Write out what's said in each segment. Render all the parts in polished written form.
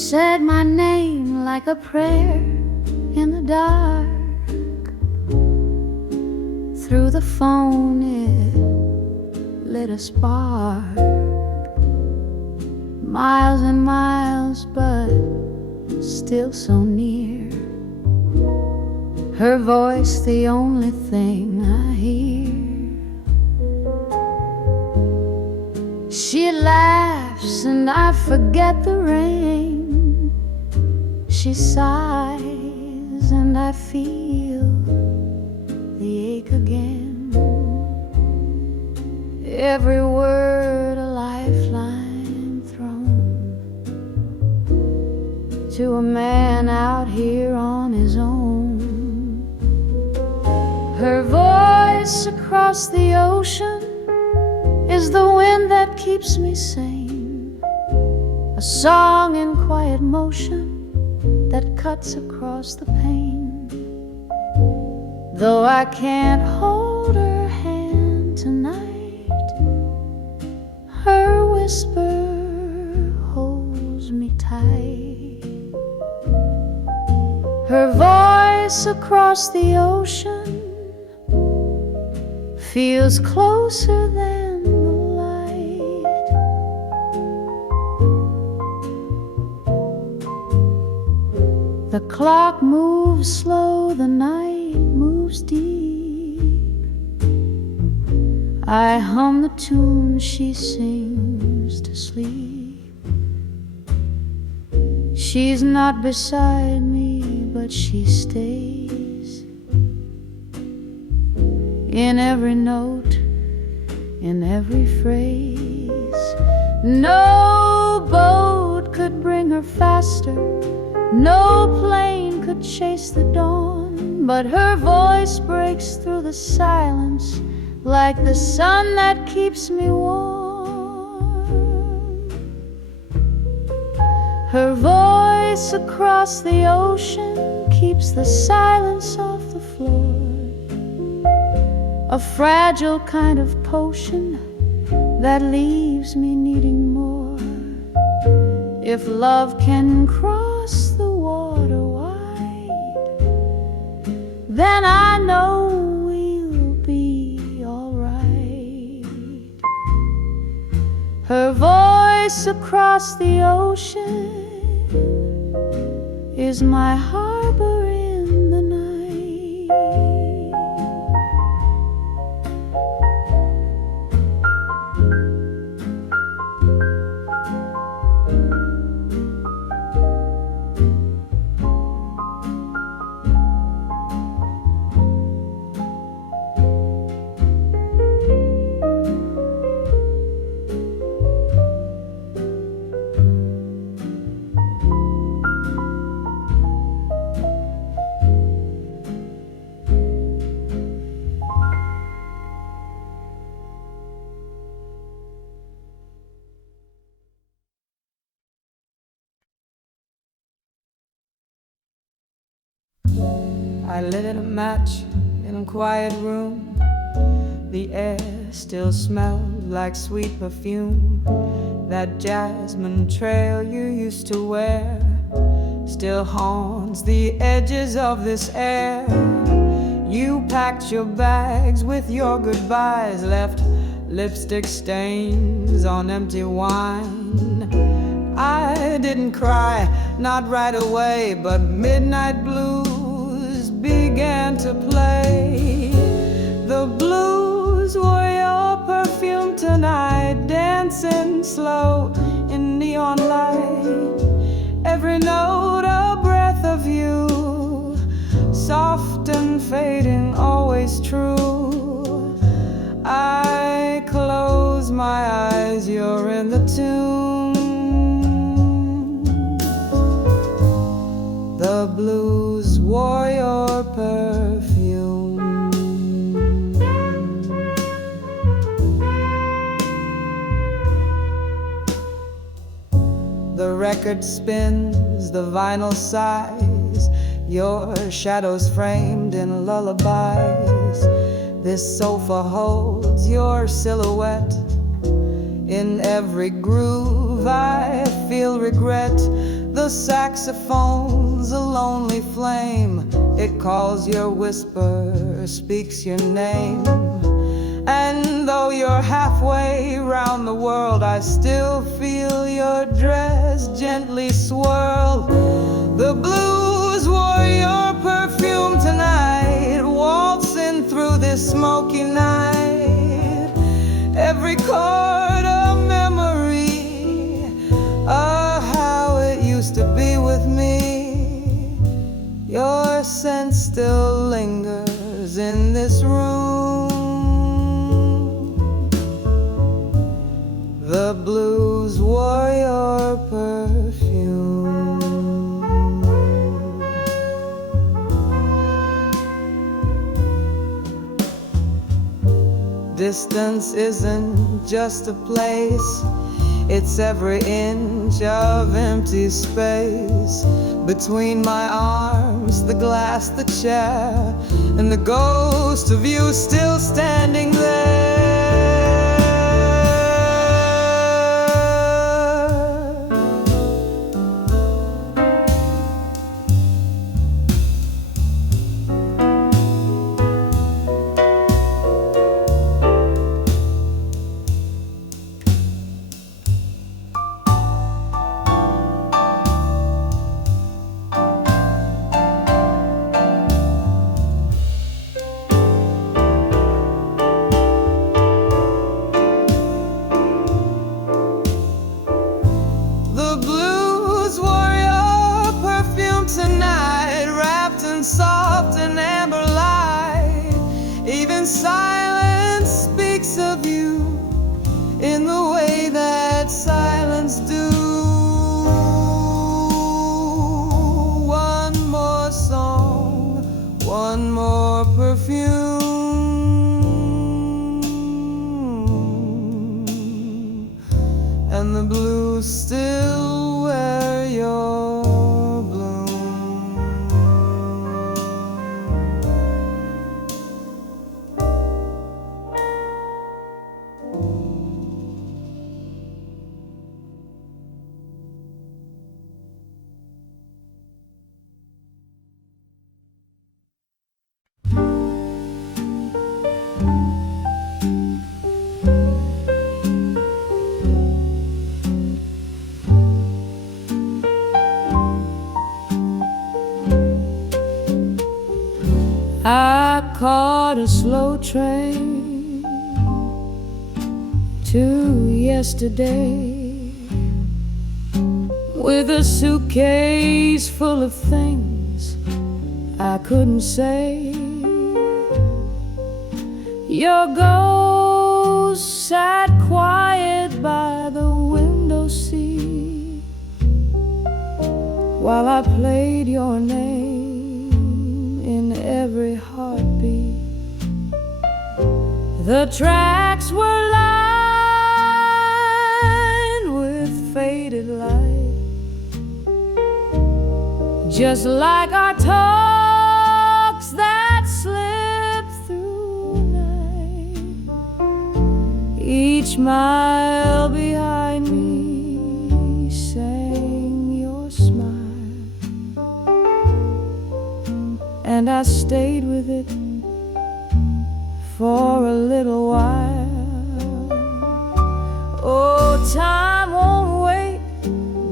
said my name like a prayer in the dark. Through the phone it lit a spark. Miles and miles, but still so near. Her voice the only thing I hear. She laughs and I forget the rain. She sighs and I feel the ache again. Every word a lifeline thrown to a man out here on his own. Her voice across the ocean is the wind that keeps me sane, a song in quiet motion that cuts across the pain. Though I can't hold her hand tonight, her whisper holds me tight. Her voice across the ocean feels closer than the light. The clock moves slow, the night moves deep. I hum the tune she sings to sleep. She's not beside me, but she stays in every note, in every phrase. No boat could bring her faster, no plane could chase the dawn, but her voice breaks through the silence like the sun that keeps me warm. Her voice across the ocean keeps the silence off the floor, a fragile kind of potion that leaves me needing more. If love can cross the water wide, then I know we'll be alright. Her voice across the ocean is my harbor in the night. I lit a match in a quiet room. The air still smelled like sweet perfume. That jasmine trail you used to wear still haunts the edges of this air. You packed your bags with your goodbyes, left lipstick stains on empty wine. I didn't cry, not right away, but midnight blues began to play. The blues were your perfume tonight, dancing slow in neon light. Every note a breath of you, soft and fading, always true. I close my eyes, you're in the tune. The blues wore your perfume. The record spins, the vinyl sighs, your shadows framed in lullabies. This sofa holds your silhouette. In every groove I feel regret. The saxophone's a lonely flame. It calls your whisper, speaks your name. And though you're halfway round the world, I still feel your dress gently swirl. The blues wore your perfume tonight, waltzing through this smoky night. Every chord a memory of how it used to be with me. Your scent still lingers in this room. The blues wore your perfume. Distance isn't just a place, it's every inch of empty space between my arms, the glass, the chair, and the ghost of you still standing there. Soft and amber light, even silence speaks of you in the way that silence do. One more song, one more perfume, and the blues still wear your I caught a slow train to yesterday with a suitcase full of things I couldn't say. Your ghost sat quiet by the window seat while I played your name in every heartbeat. The tracks were lined with faded light, just like our talks that slipped through the night. Each mile behind me sang your smile, and I stayed with it for a little while. Oh, time won't wait,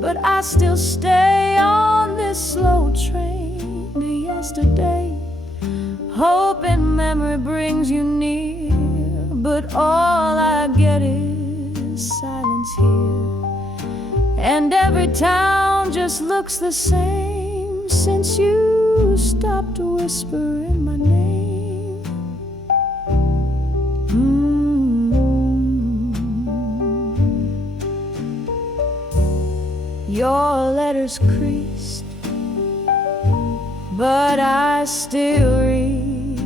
but I still stay on this slow train to yesterday. Hope and memory brings you near, but all I get is silence here. And every town just looks the same since you stopped to whisper in my name. Your letters creased, but I still read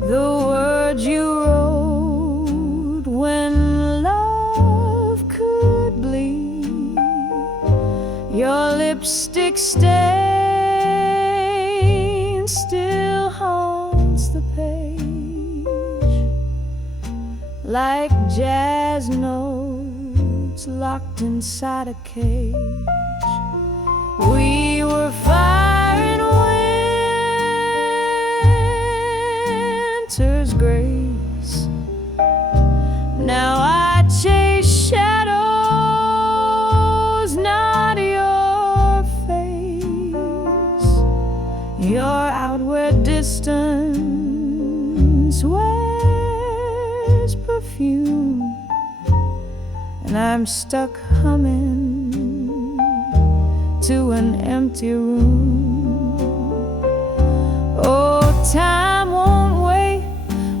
the words you wrote when love could bleed. Your lipstick stain still haunts the page, like jazz notes locked inside a cage. We were fire and winter's grace. Now I chase shadows, not your face. Your outward distance wears perfume, and I'm stuck humming to an empty room. Oh, time won't wait,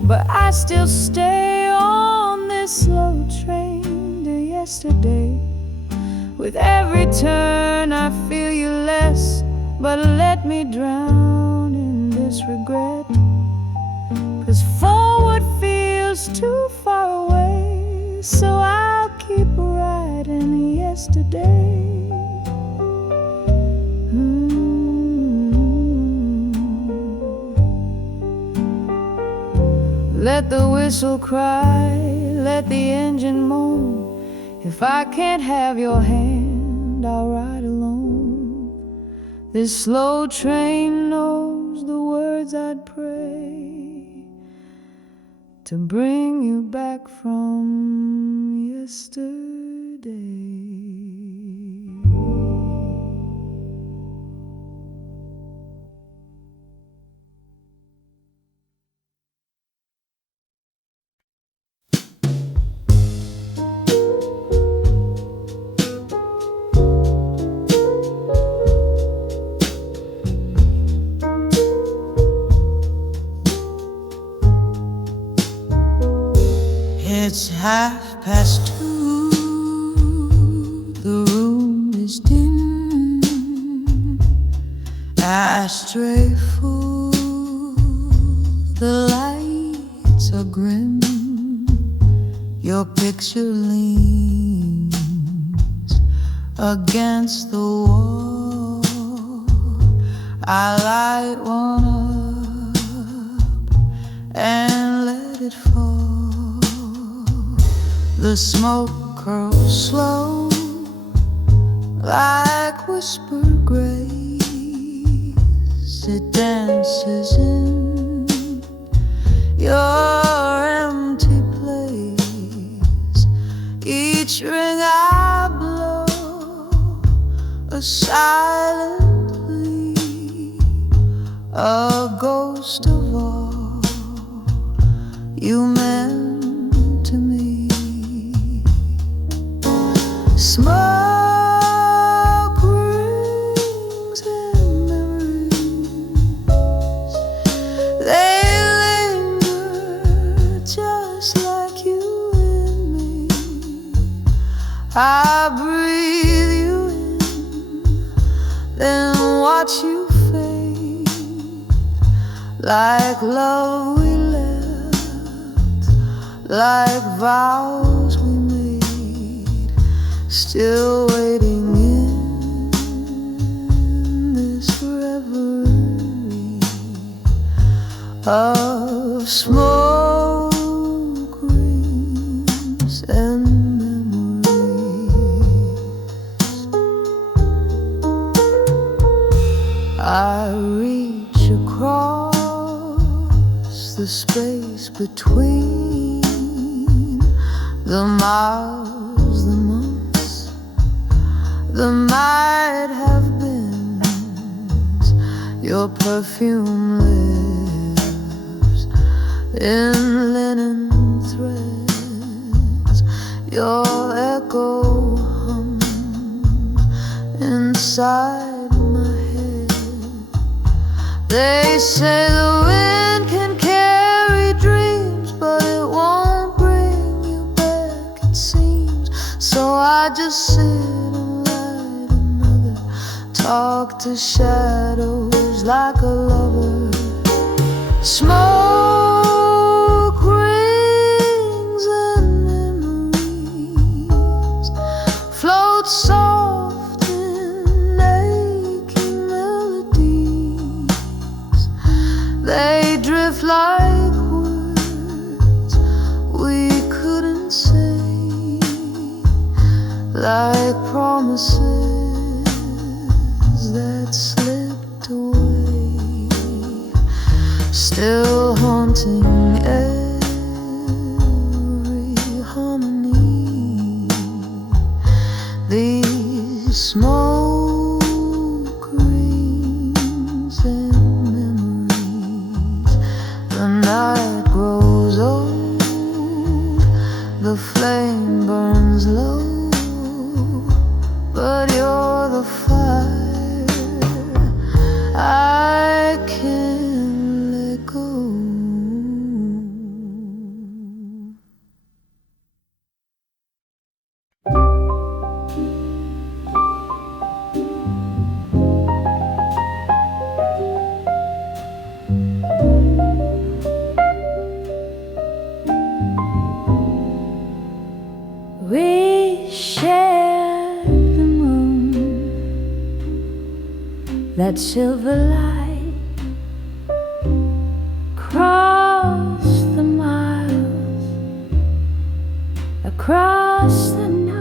but I still stay on this slow train to yesterday. With every turn I feel you less, but let me drown in this regret. 'Cause forward feels too far away, so I'll keep riding yesterday. Let the whistle cry, let the engine moan. If I can't have your hand, I'll ride alone. This slow train knows the words I'd pray to bring you back from yesterday. It's 2:30. The room is dim. Ashtray full. The lights are grim. Your picture leans against the wall. I light one up and let it fall. The smoke curls slow, like whispered grace. It dances in your empty place. Each ring I blow, a silent leap, a ghost of all you meant to me. Smoke rings and memories, they linger just like you and me. I breathe you in, then watch you fade, like love we left, like vows we made, still waiting in this reverie of smoke rings and memories. I reach across the space between the miles, the months, the might have been. Your perfume lives in linen threads. Your echo hums inside my head. They say the wind can carry dreams, but it won't bring you back, it seems. So I just sit and light another, talk to shadows like a lover. Smoke rings and memories float soft in aching melodies. They drift like words we couldn't say, like promises sing every harmony. These smoke rings and memories. The night grows old, the flame burns low, but you're the fire I can't let go. We shared the moon, that silver light across the miles, across the night.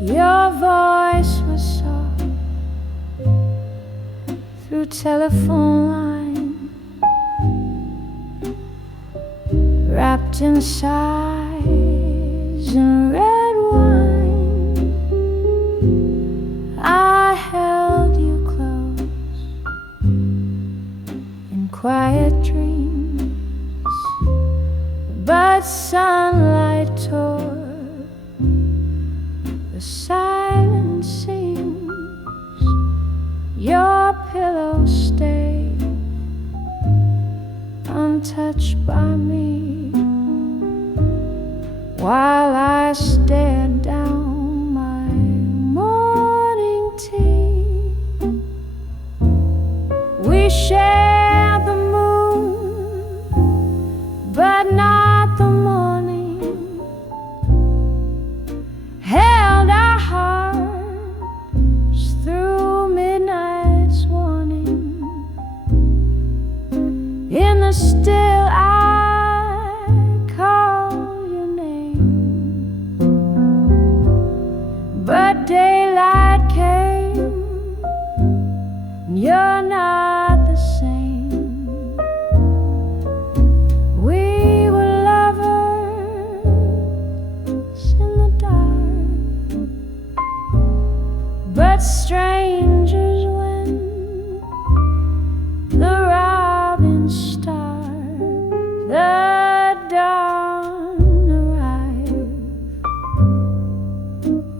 Your voice was soft through telephone line, wrapped in sighs and red wine. I held you close in quiet dreams, but sunlight tore the silent seams. Your pillow stayed untouched by me, while I stared down my morning tea. We shared the moon, but not the morning. Held our hearts through midnight's warning. In the still but daylight came, and you're not the same. We were lovers in the dark, but strangers when the robins start. The dawn arrived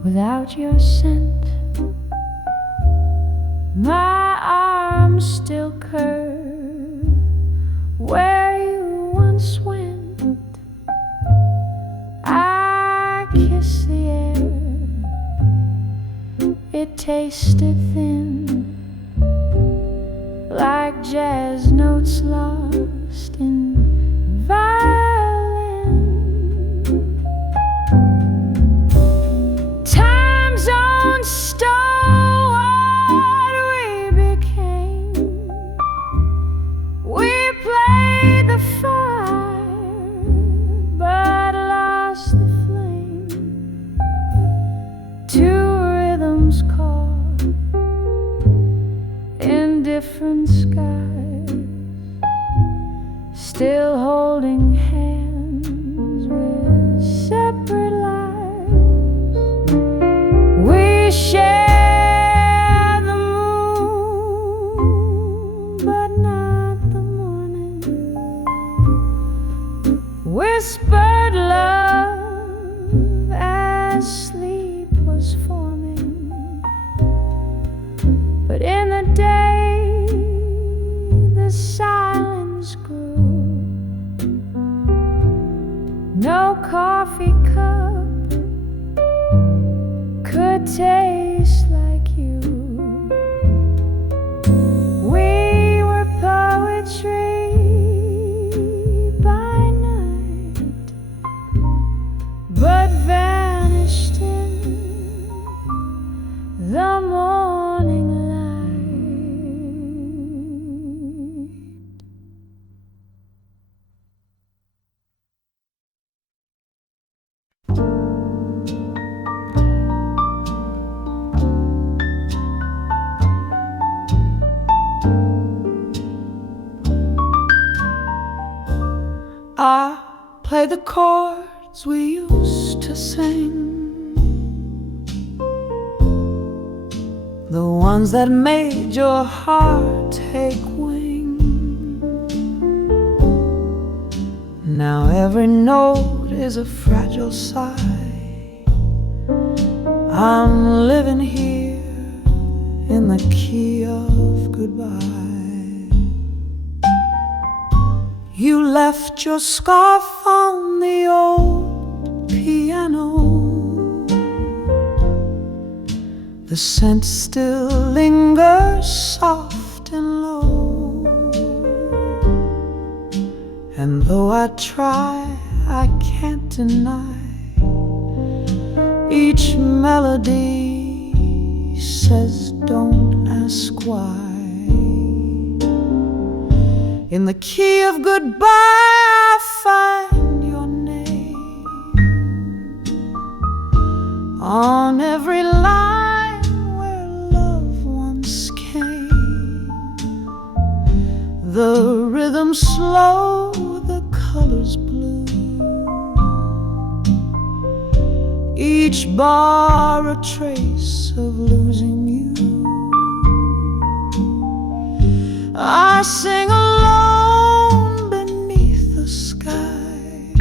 without your scent. My arms still curve where you once went. I kiss the air, it tasted thin, like jazz notes lost in violin. Time's own stole what we became. We played the fire, but lost the flame. Two rhythms caught in different skies, still holding hands with separate lives. We share the moon, but not the morning. Whispered love as sleep was forming, but in the day the silence grew. No coffee cup could taste like you. We were poetry by night, but vanished in the morning light. I play the chords we used to sing, the ones that made your heart take wing. Now every note is a fragile sigh. I'm living here in the key of goodbye. You left your scarf on the old piano. The scent still lingers soft and low, and though I try, I can't deny each melody says don't ask why. In the key of goodbye I find your name on every line where love once came. The rhythm slow, the colors blue, each bar a trace of losing you. I sing alone beneath the sky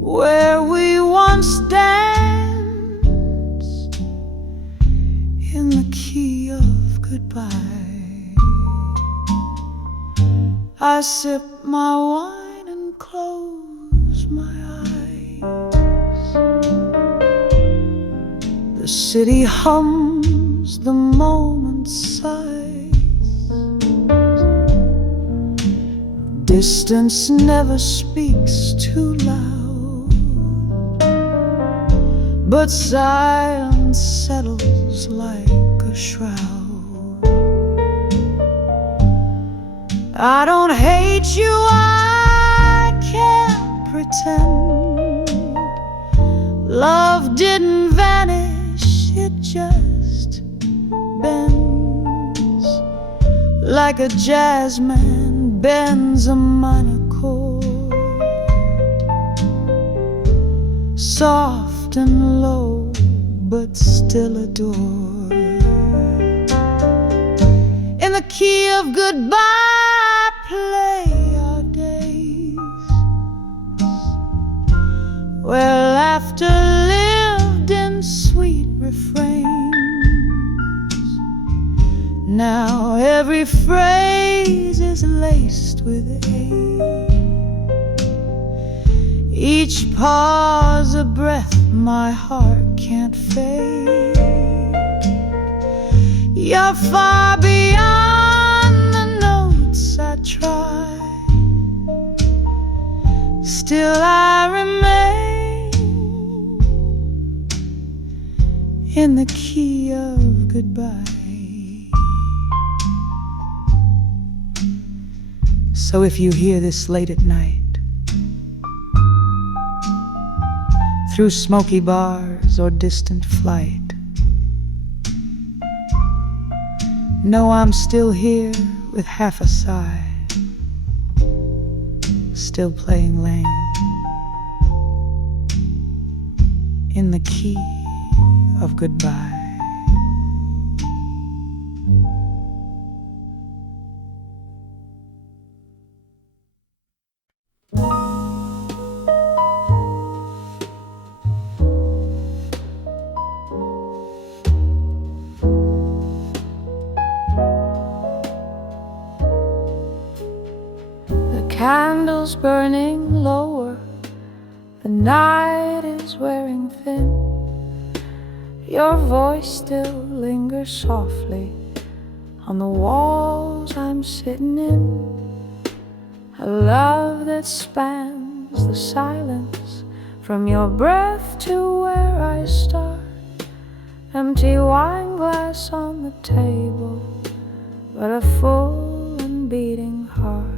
where we once danced in the key of goodbye. I sip my wine and close my eyes. The city hums, the moment sighs. Distance never speaks too loud, but silence settles like a shroud. I don't hate you, I can't pretend. Love didn't vanish, it just bends like a jazzman bends a minor chord, soft and low, but still adored. In the key of goodbye, play our days where laughter lived in sweet refrains. Now every phrase is laced with ache, each pause a breath my heart can't fake. You're far beyond the notes I try, still I remain in the key of goodbye. So if you hear this late at night, through smoky bars or distant flight, know I'm still here with half a sigh, still playing lame in the key of goodbye. Candles burning lower, the night is wearing thin. Your voice still lingers softly on the walls I'm sitting in. A love that spans the silence from your breath to where I start. Empty wine glass on the table, but a full and beating heart.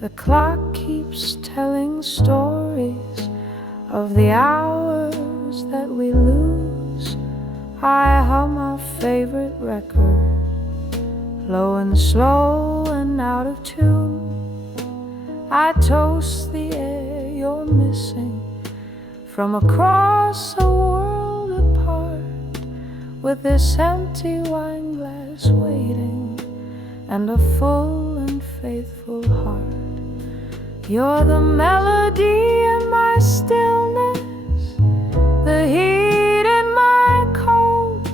The clock keeps telling stories of the hours that we lose. I hum our favorite record, low and slow and out of tune. I toast the air you're missing from across a world apart, with this empty wine glass waiting and a full and faithful heart. You're the melody in my stillness, the heat in my cold.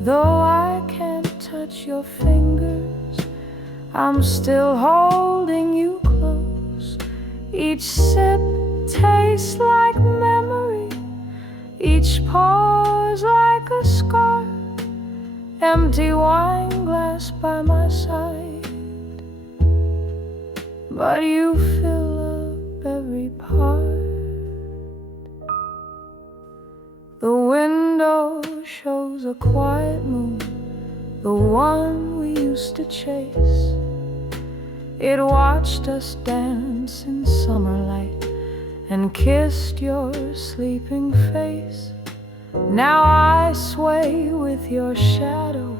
Though I can't touch your fingers, I'm still holding you close. Each sip tastes like memory, each pause like a scar. Empty wine glass by my side, but you fill up every part. The window shows a quiet moon, the one we used to chase. It watched us dance in summer light and kissed your sleeping face. Now I sway with your shadow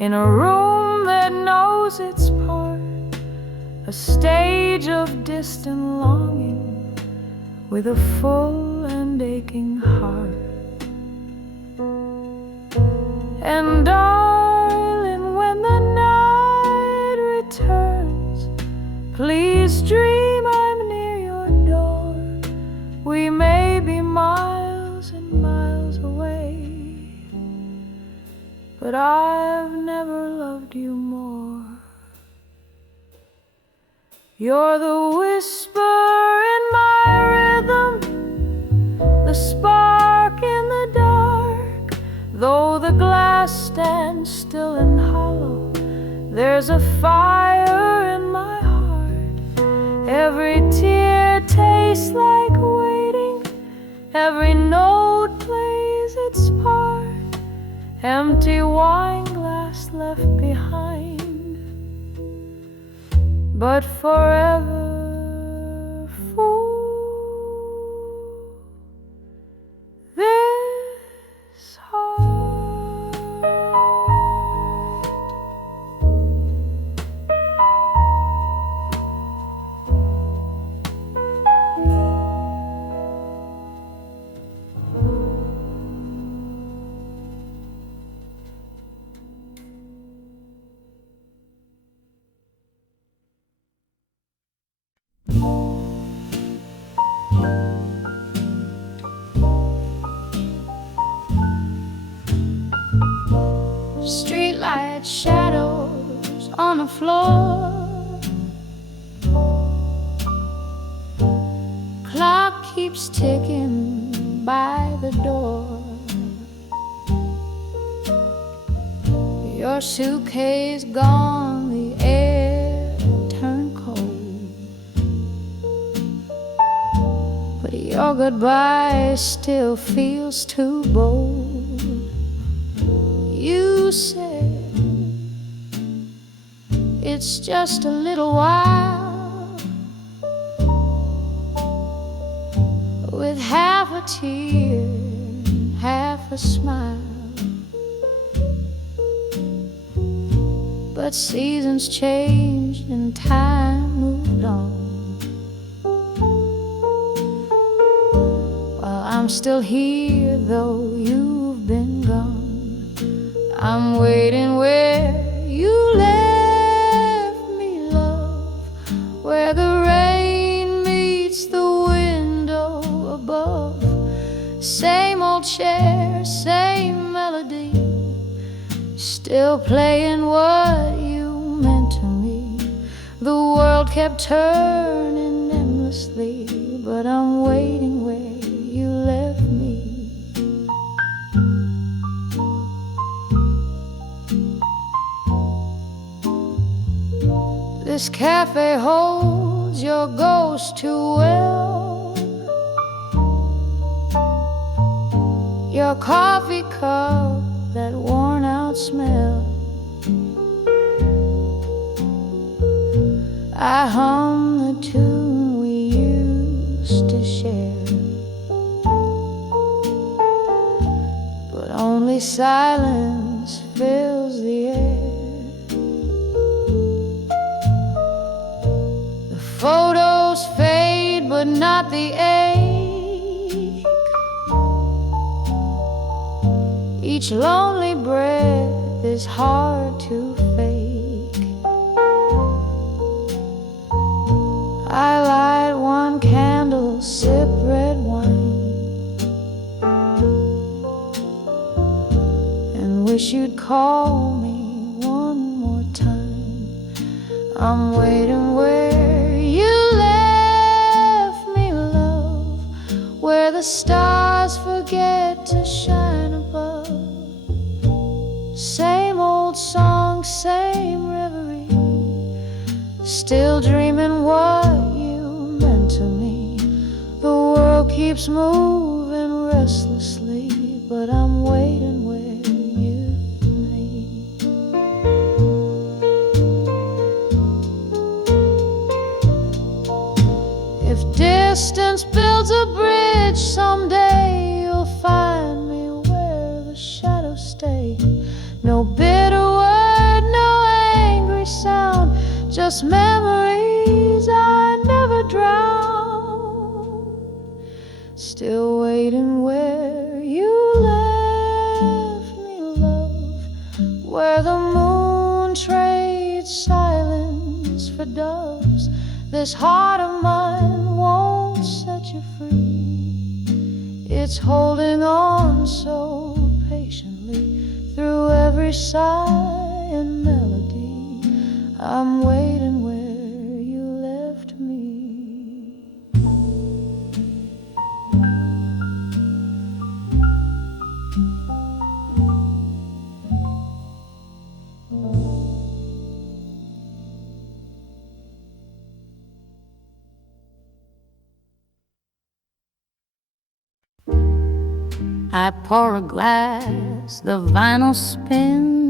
in a room that knows its part, a stage of distant longing with a full and aching heart. And darling, when the night returns, please dream I'm near your door. We may be miles and miles away, but I've never loved you more. You're the whisper in my rhythm, the spark in the dark. Though the glass stands still and hollow, there's a fire in my heart. Every tear tastes like waiting, every note plays its part. Empty wine glass left behind, but forever full. This heart. Streetlight shadows on the floor, clock keeps ticking by the door. Your suitcase gone, the air turned cold, but your goodbye still feels too bold. You said it's just a little while, with half a tear, half a smile. But seasons changed and time moved on, while I'm still here though you've been gone. I'm waiting where you left me, love, where the rain meets the window above. Same old chair, same melody, still playing what you meant to me. The world kept turning endlessly, but I'm waiting where you left me. This cafe holds your ghost too well. Your coffee cup, that worn out smell. I hum the tune we used to share, but only silence fills the air. The Photos fade, but not the ache. Each lonely breath is hard to fake. I light one candle, sip red wine, and wish you'd call me one more time. I'm waiting where you left me, love, where the stars forget to shine above. Same old song, same reverie, still dreaming what you meant to me. The world keeps moving restlessly, but I'm waiting where you lay. If distance builds a bridge, someday you'll find me where the shadows stay. No bitter word, no angry sound, just memories I never drowned. Still waiting where you left me, love, where the moon trades silence for doves. This heart of mine won't set you free. It's holding on so patiently through every sigh and melody. I'm waiting where you left me. I pour a glass, the vinyl spins.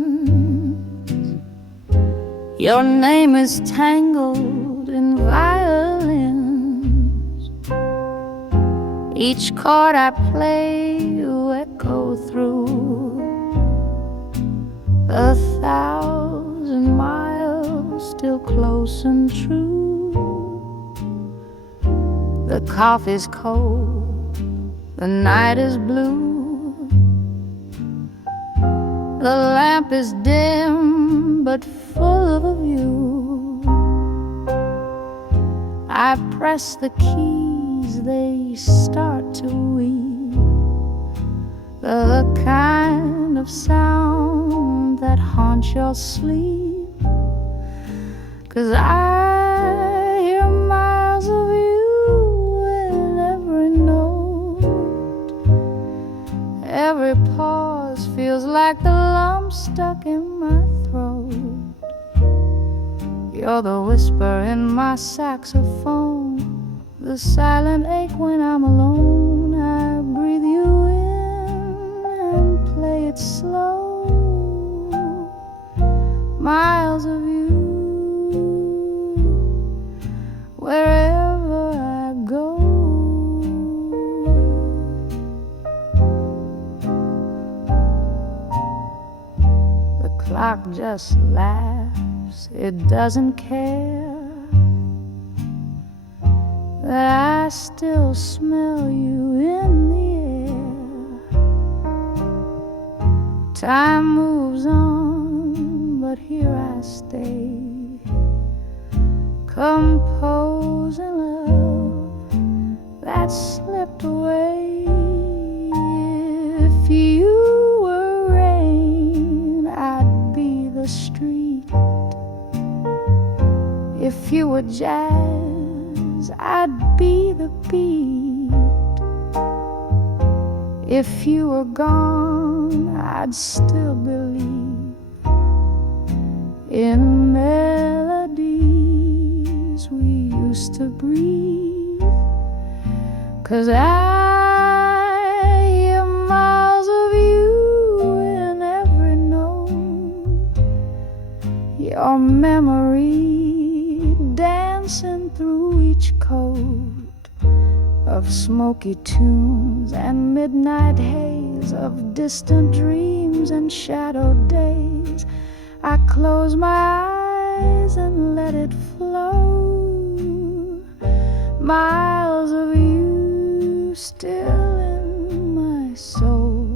Your name is tangled in violins. Each chord I play you echo through 1,000 miles, still close and true. The coffee's cold, the night is blue. The lamp is dim, but full of a view. I press the keys, they start to weep. The kind of sound that haunts your sleep. 'Cause I hear miles of you in every note. Every pause feels like the lump stuck in my throat. You're the whisper in my saxophone, the silent ache when I'm alone. I breathe you in and play it slow. Miles of you, wherever I go. The clock just laughs, it doesn't care that I still smell you in the air. Time moves on, but here I stay, composing love that slipped away. If you were rain, I'd be the street. If you were jazz, I'd be the beat. If you were gone, I'd still believe in melodies we used to breathe. 'Cause I hear miles of you in every note. Your memory dancing through each coat of smoky tunes and midnight haze, of distant dreams and shadowed days. I close my eyes and let it flow. miles of you still in my soul.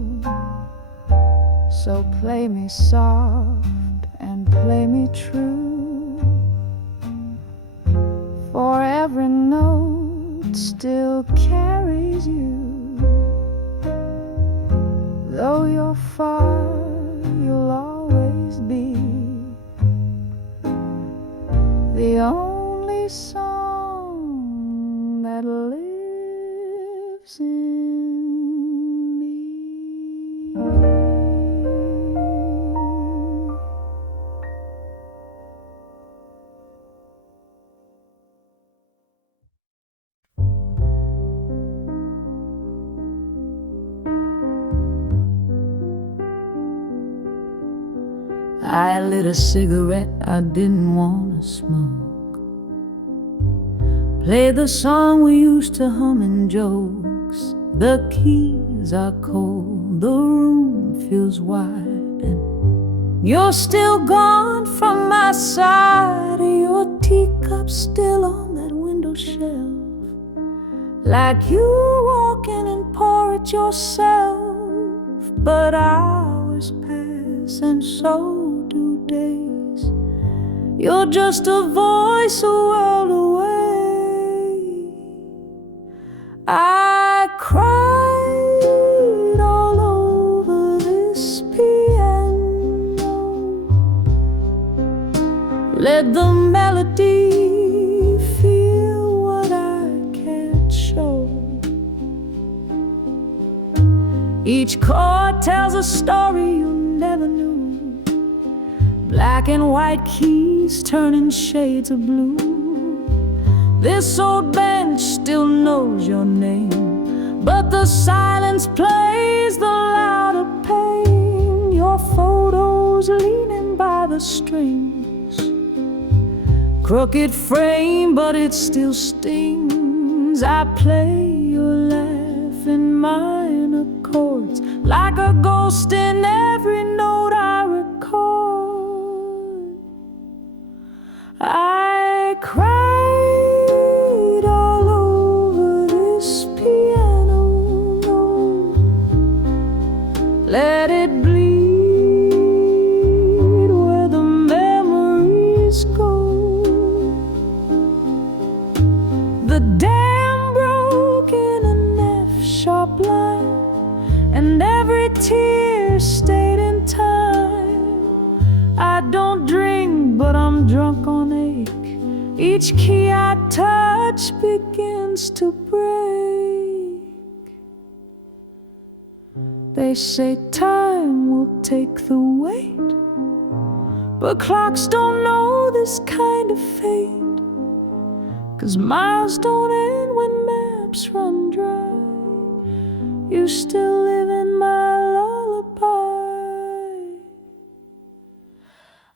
So play me soft and play me true, for every note still carries you. Though you're far, you'll always be the only song that lives in me. I lit a cigarette I didn't want to smoke, played the song we used to hum in jokes. The keys are cold, the room feels wide, and you're still gone from my side. Your teacup still on that window shelf, like you walk in and pour it yourself. But hours pass and so do days. You're just a voice a world away. I cried all over this piano, let the melody feel what I can't show. Each chord tells a story you never knew. Black and white keys turning shades of blue. This old bench still knows your name, but the silence plays the louder pain. Your photos leaning by the strings, crooked frame, but it still stings. I play your laugh in minor chords, like a ghost in every note I record. I cried all over this piano note. Let it bleed where the memories go. The dam broke in an F-sharp line, and every tear stayed in time. I don't drink, but I'm drunk on ache. Each key I touch begins to break. They say time will take the weight, but clocks don't know this kind of fate. 'Cause miles don't end when maps run dry. You still live in my lullaby.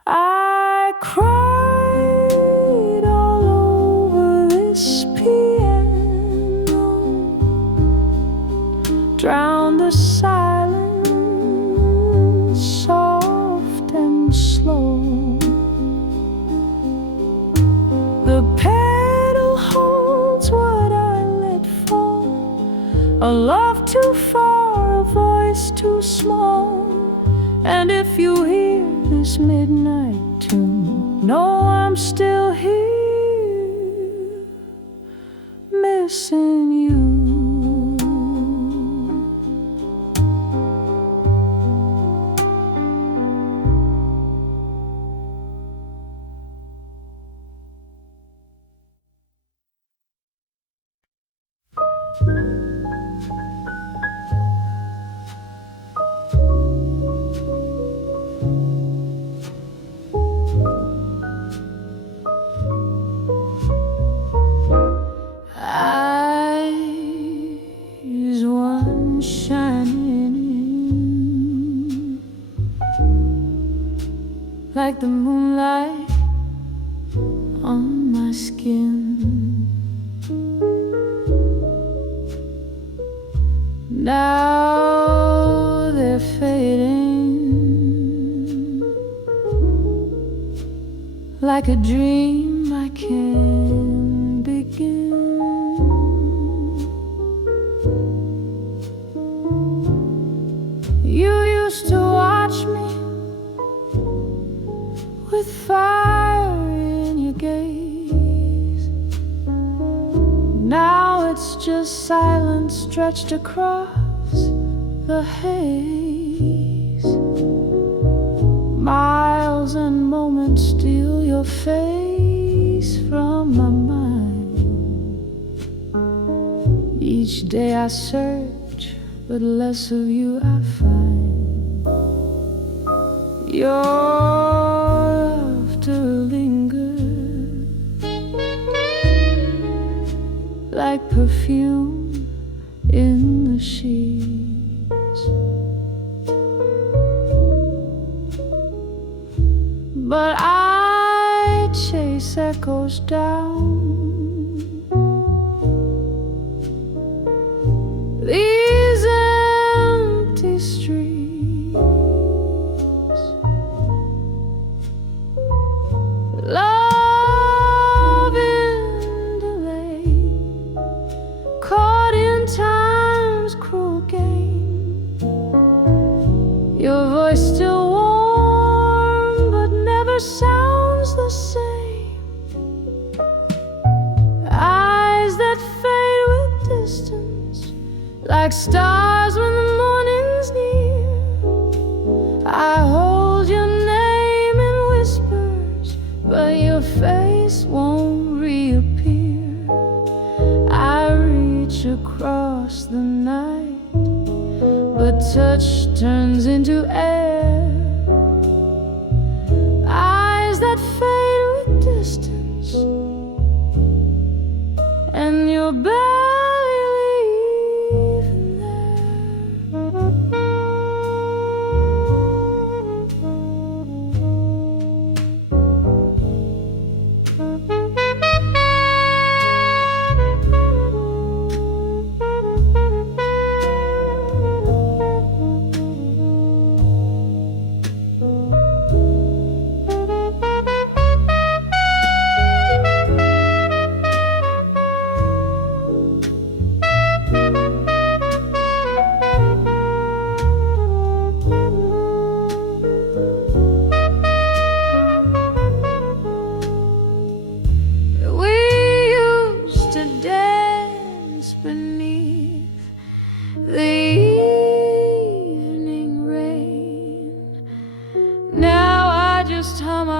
I cried all over this piano, drowned the silence, soft and slow. The pedal holds what I let fall, a love too far, a voice too small. And if you hear this midnight tune, know I'm still here, missing you. Eyes one shining like the moonlight on my skin. Now they're fading like a dream I can't begin. it's just silence stretched across the haze. Miles and moments steal your face from my mind. Each day I search, but less of you I find. Your laughter lingers like perfume in the sheets, but I chase echoes down these empty streets. Love in delay, caught in time's cruel game. Your voice still warm, but never sounds the same. Eyes that fade with distance, like stars when the morning's near. I hold your name in whispers, but your face won't reappear. I reach across the night, but touch turns into air. Eyes that fade with distance, and you're barely leaving there.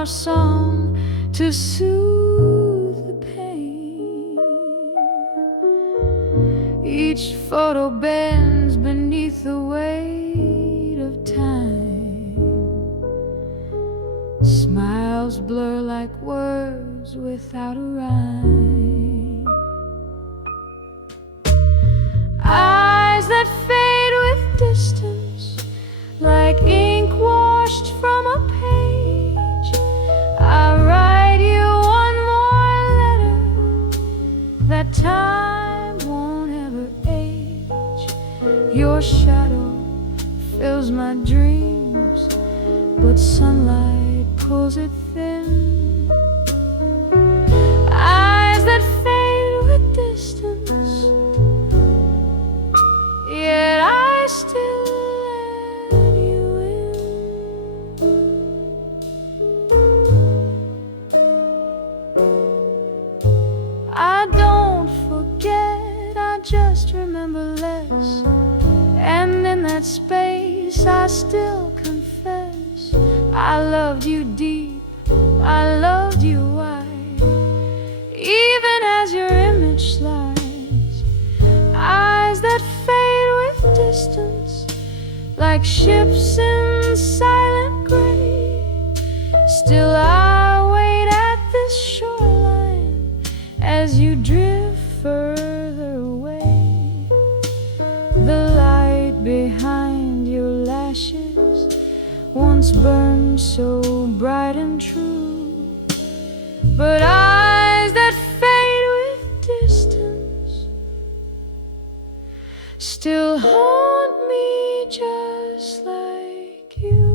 Song to soothe the pain. Each photo bends beneath the weight of time. Smiles blur like words without a rhyme. Eyes that fade with distance, like ink washed from a page. I write you one more letter that time won't ever age. Your shadow fills my dreams, but sunlight pulls it thin. Eyes that fade with distance, yet I still let you in. I don't forget, I just remember less. And in that space I still confess I loved you deep, I loved you wide. Even as your image slides, eyes that fade with distance, like ships in silent gray. Still I wait at this shoreline as you drift further away. The light behind your lashes once burned so bright and true, but eyes that fade with distance still haunt me just like you.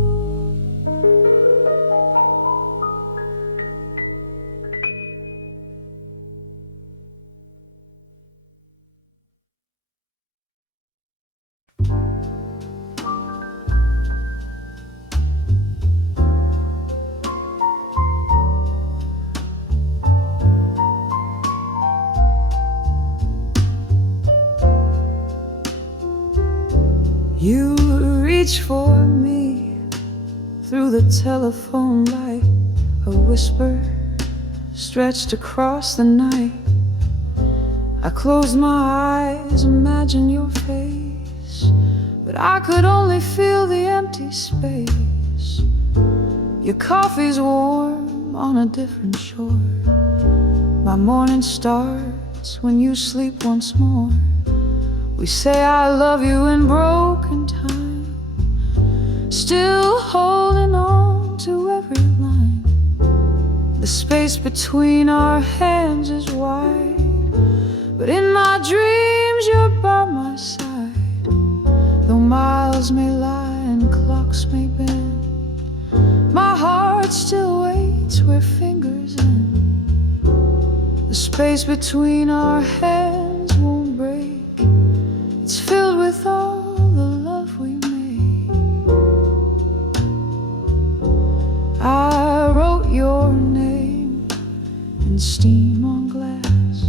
You reach for me through the telephone like a whisper stretched across the night. I closed my eyes, imagine your face, but I could only feel the empty space. Your coffee's warm on a different shore. My morning starts when you sleep once more. We say I love you in broken time, still holding on to every line. The space between our hands is wide, but in my dreams you're by my side. Though miles may lie and clocks may bend, my heart still waits where fingers end. The space between our hands won't break. It's filled with all the love we made. I wrote your name in steam on glass.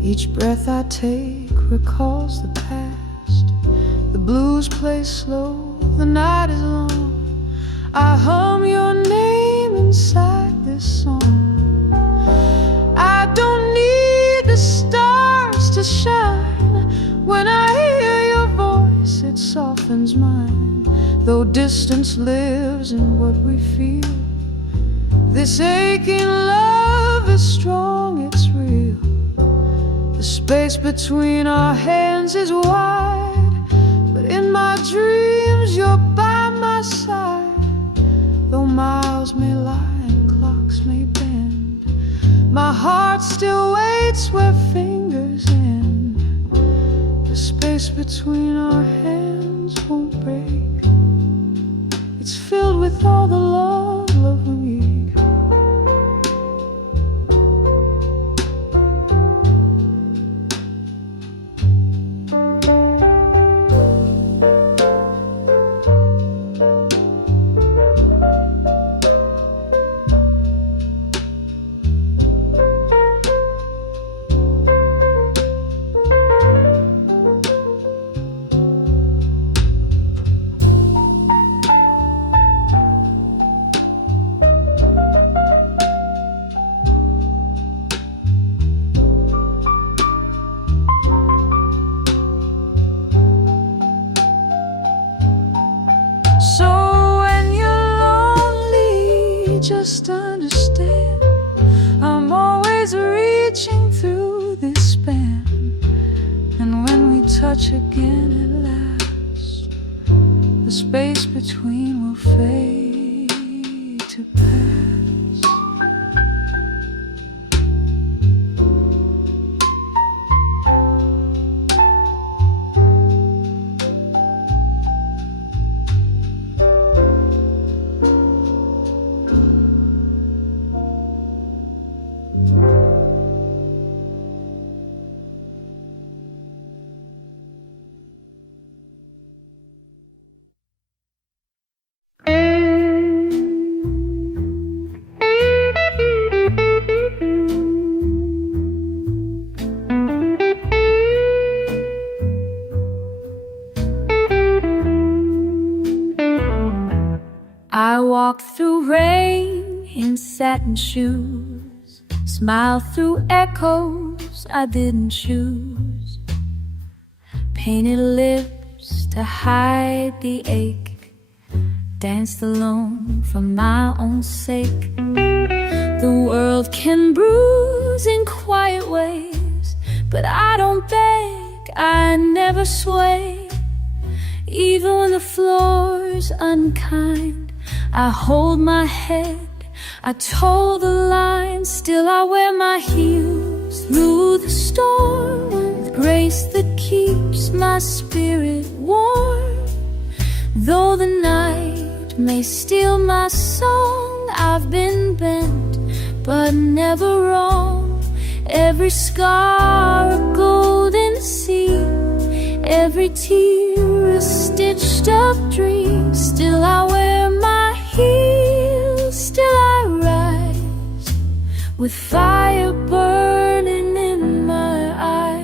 Each breath I take recalls the past. The blues play slow, the night is long. I hum your name inside this song. I don't need the stars to shine. When I hear your voice, it softens mine. Though distance lives in what we feel, this aching love is strong, it's real. The space between our hands is wide, but in my dreams you're by my side. Though miles may lie and clocks may bend, my heart still waits where fingers end. The space between our hands won't break. It's filled with all the love we make. Just understand, I'm always reaching through this span. And when we touch again at last, the space between will fade to pass. I walk through rain in satin shoes, smile through echoes I didn't choose, painted lips to hide the ache, danced alone for my own sake. The world can bruise in quiet ways, but I don't beg, I never sway. Even when the floor's unkind, I hold my head, I toe the line. Still I wear my heels through the storm with grace that keeps my spirit warm. Though the night may steal my song, I've been bent but never wrong. Every scar a golden seam, every tear a stitched up dream. Still I wear my heels, still I rise with fire burning in my eyes.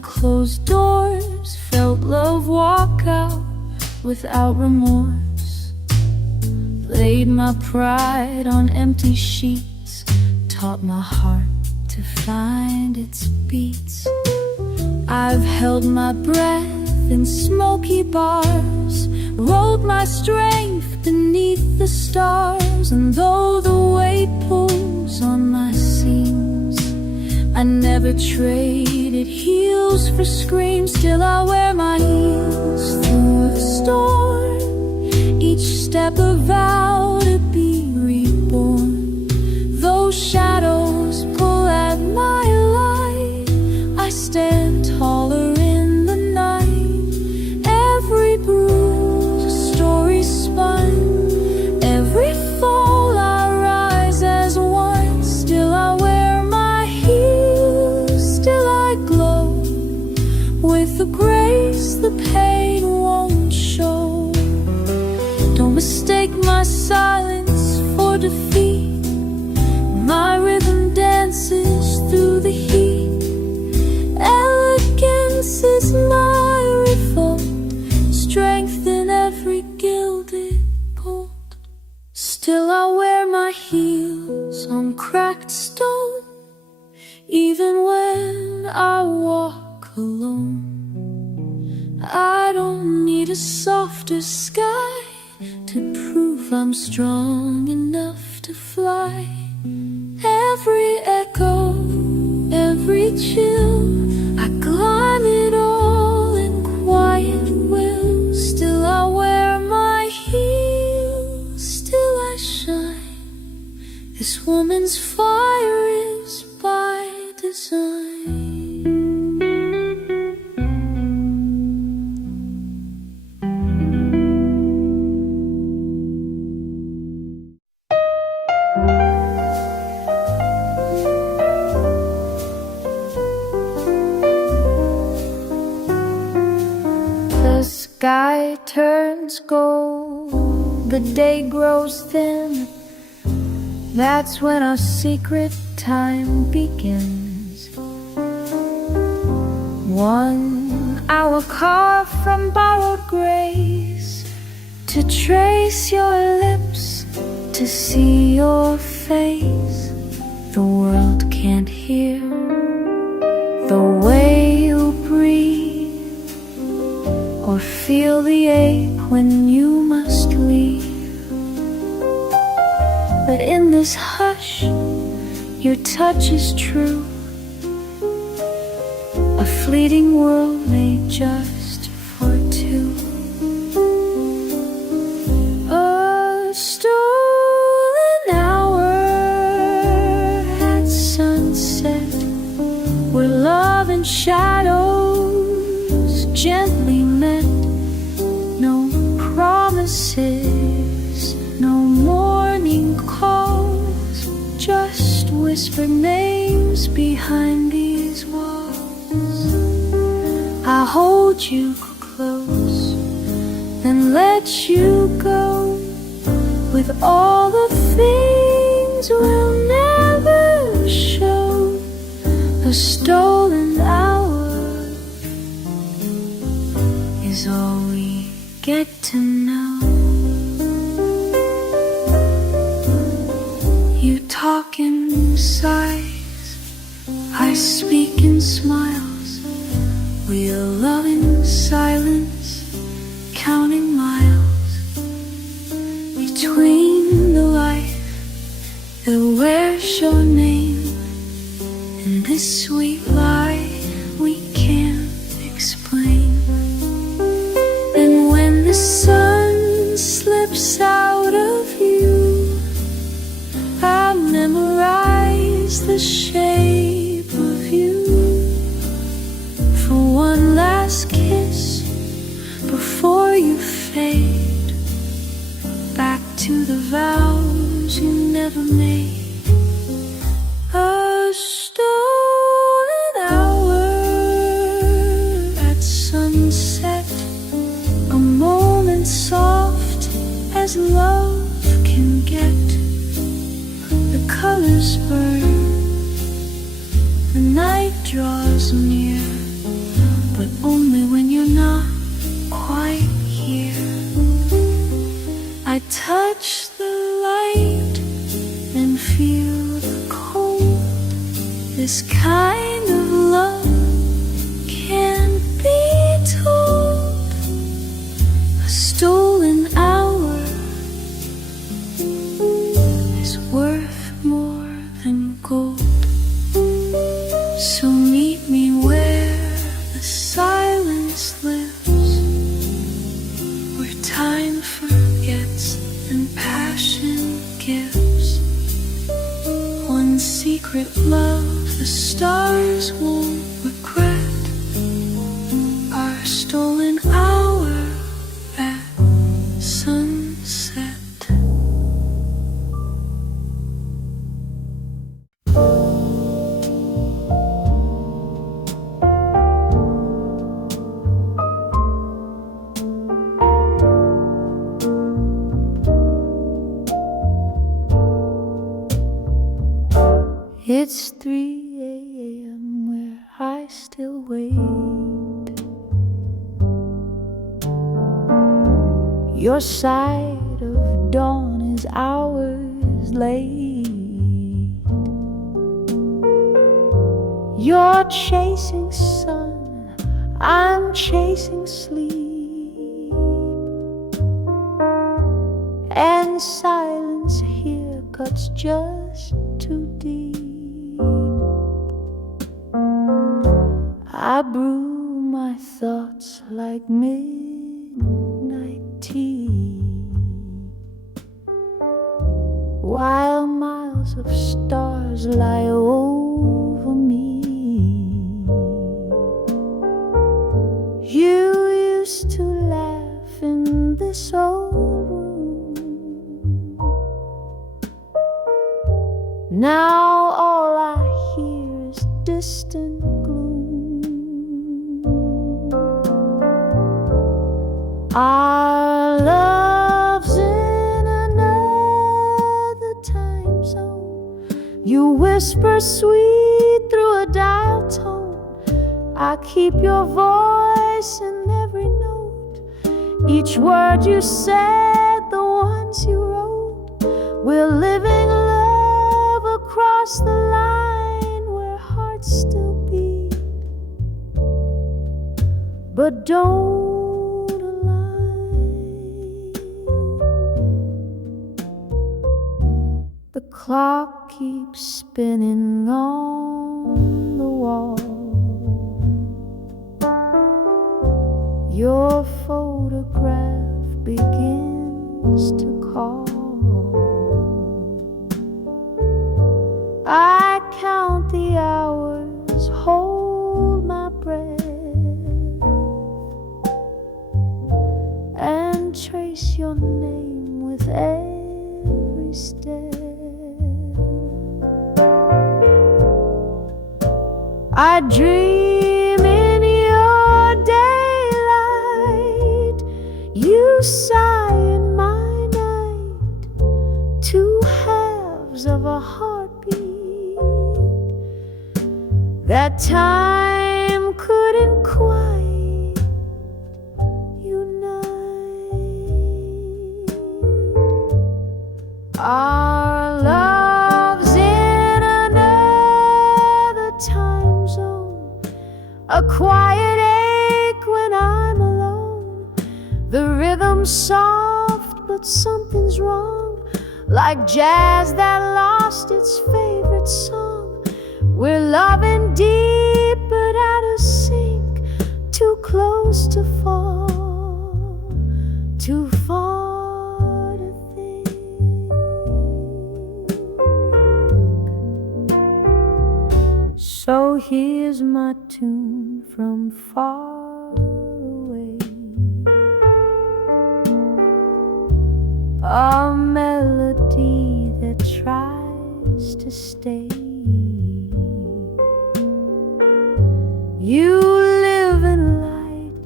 behind closed doors, felt love walk out without remorse. Laid my pride on empty sheets, taught my heart to find its beats. I've held my breath in smoky bars, rolled my strength beneath the stars. And though the weight pulls on my seams, I never traded heels for screams. Still I wear my heels through the storm, each step a vow to be reborn. Though shadows pull at my light, I stand taller in the night. Every bruise a story spun, every fall I rise as one. Still I wear my heels, still I glow with the grace the pain won't show. Don't mistake my silence for defeat. My rhythm dances through the heat. Elegance is my revolt, strength in every gilded bolt. Still I wear my heels on cracked stone, even when I walk alone. I don't need a softer sky to prove I'm strong enough to fly. Every echo, every chill, I climb it all in quiet will. Still I wear my heels, still I shine. This woman's fire is by design. The sky turns gold, the day grows thin. That's when our secret time begins. 1 hour carved from borrowed grace, to trace your lips, to see your face. The world can't hear the way you breathe, or feel the ache when you must leave. But in this hush, your touch is true, a fleeting world made just for two. A stolen hour at sunset, where love and shadows gently met. No promises, no morning calls, just whispered names behind these walls. I hold you close, then let you go, with all the things we'll never show. A stolen hour is all we get to know. You talk in sighs, I speak in smiles. We'll love in silence, counting miles between the life that wears your name and this sweet lie we can't explain. And when the sun slips out of you, I memorize the shape of you. For one last kiss before you fade back to the vows you never made. A stolen hour at sunset, a moment soft as love can get. The colors burn, the night draws near, touch the light and feel the cold. This kind of love can't be told. A stolen hour is worth more than gold. So meet me where the silence lives, where time forgets and passion gives. One secret love the stars won't regret, our stolen hour at sunset. It's 3 a.m. where I still wait. Your side of dawn is hours late. You're chasing sun, I'm chasing sleep, and silence here cuts just too deep. I brew my thoughts like midnight tea, while miles of stars lie over me. You used to laugh in this old room. Now all I hear is distant gloom. Our love's in another time zone. You whisper sweet through a dial tone. I keep your voice in every note. Each word you said, the ones you wrote. We're living love across the line where hearts still beat, but don't align. The clock keeps spinning on the wall. Your photograph begins to call. I count the hours, hold my breath, and trace your name with every step. I dream in your daylight, you sigh in my night, two halves of a heartbeat that time couldn't quite unite. Our love's in another time zone, a quiet ache when I'm alone. The rhythm's soft, but something's wrong, like jazz that lost its favorite song. We're loving deep, but out of sync, too close to fall, too far to think. So here's my tune from far away, a melody that tries to stay. You live in light,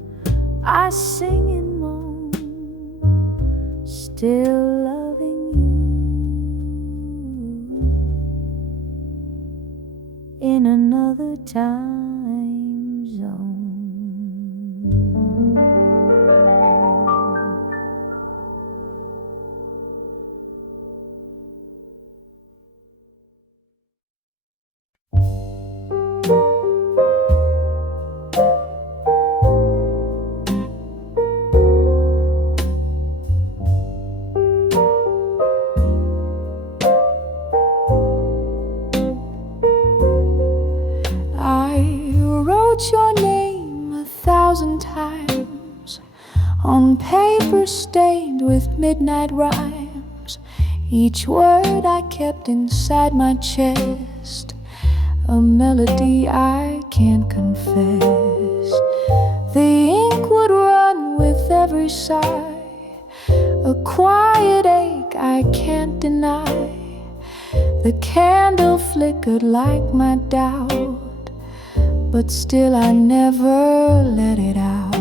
I sing in moan, still loving you in another time zone. on paper stained with midnight rhymes. Each word I kept inside my chest, a melody I can't confess. The ink would run with every sigh, a quiet ache I can't deny. The candle flickered like my doubt, but still I never let it out.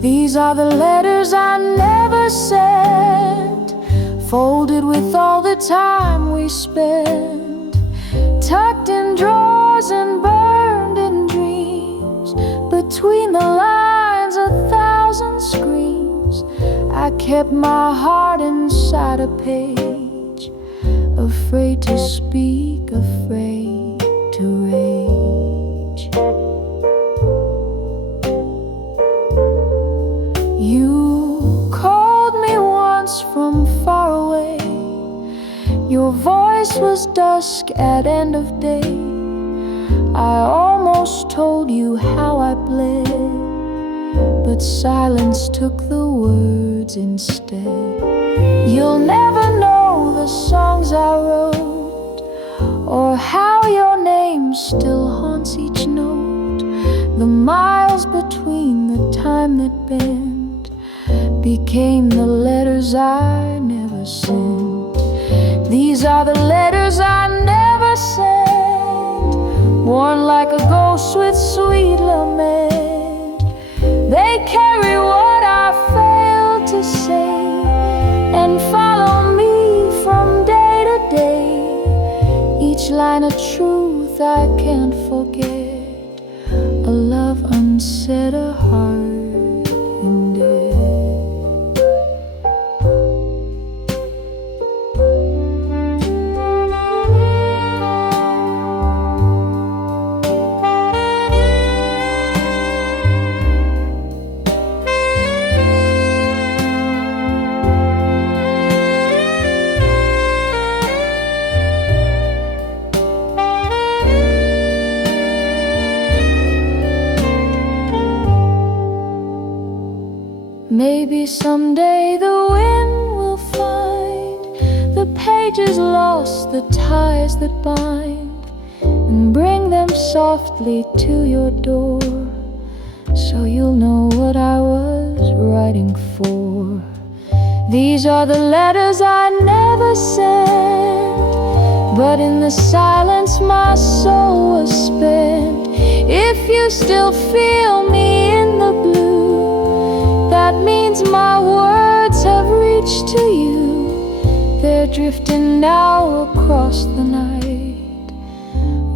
These are the letters I never sent, folded with all the time we spent, tucked in drawers and burned in dreams. Between the lines, 1,000 screams. I kept my heart inside a page, afraid to speak, afraid to rage. You called me once from far away. Your voice was dusk at end of day. I almost told you how I bled, but silence took the words instead. You'll never know the songs I wrote, or how your name still haunts each note. The miles between the time that bent became the letters I never sent. These are the letters I never sent, worn like a ghost with sweet lament. They carry what I failed to say and follow me from day to day. Each line a truth I can't forget, a love unsaid, a heart in debt. Maybe someday the wind will find the pages lost, the ties that bind, and bring them softly to your door, so you'll know what I was writing for. These are the letters I never sent, but in the silence my soul was spent. If you still feel me in the blue, that means my words have reached to you. They're drifting now across the night,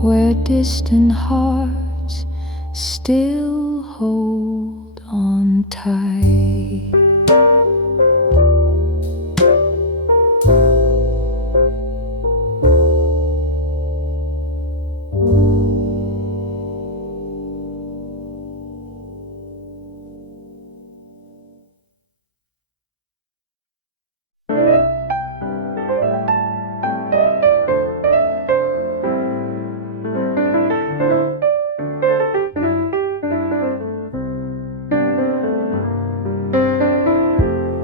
where distant hearts still hold on tight.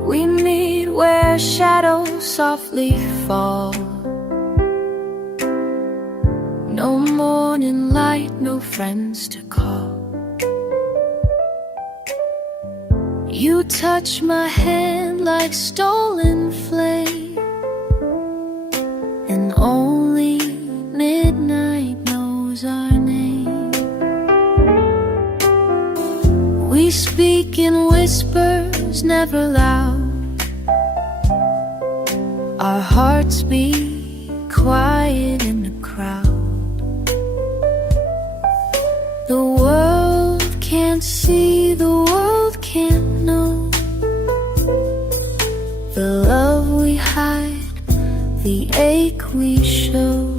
We meet where shadows softly fall. No morning light, no friends to call. You touch my hand like stolen flame, and only midnight knows our name. We speak in whispers, never loud. Our hearts beat quiet in the crowd. The world can't see, the world can't know the love we hide, the ache we show.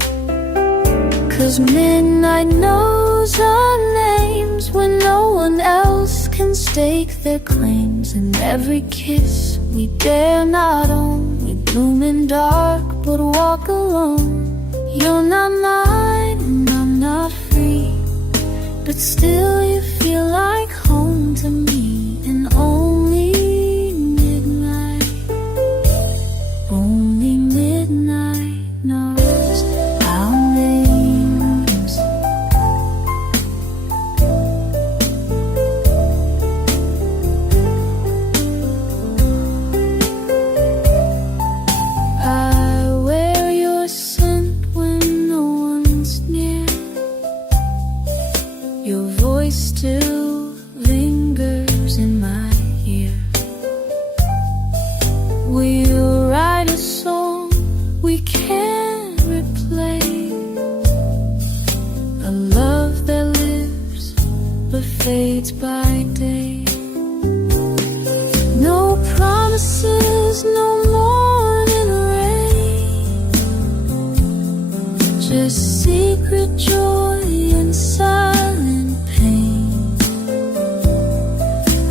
'Cause midnight knows our names when no one else can stake their claims. And every kiss we dare not own, we bloom in dark but walk alone. You're not mine and I'm not free, but still you feel like home to me. And only fades by day. No promises, no morning rain, just secret joy and silent pain.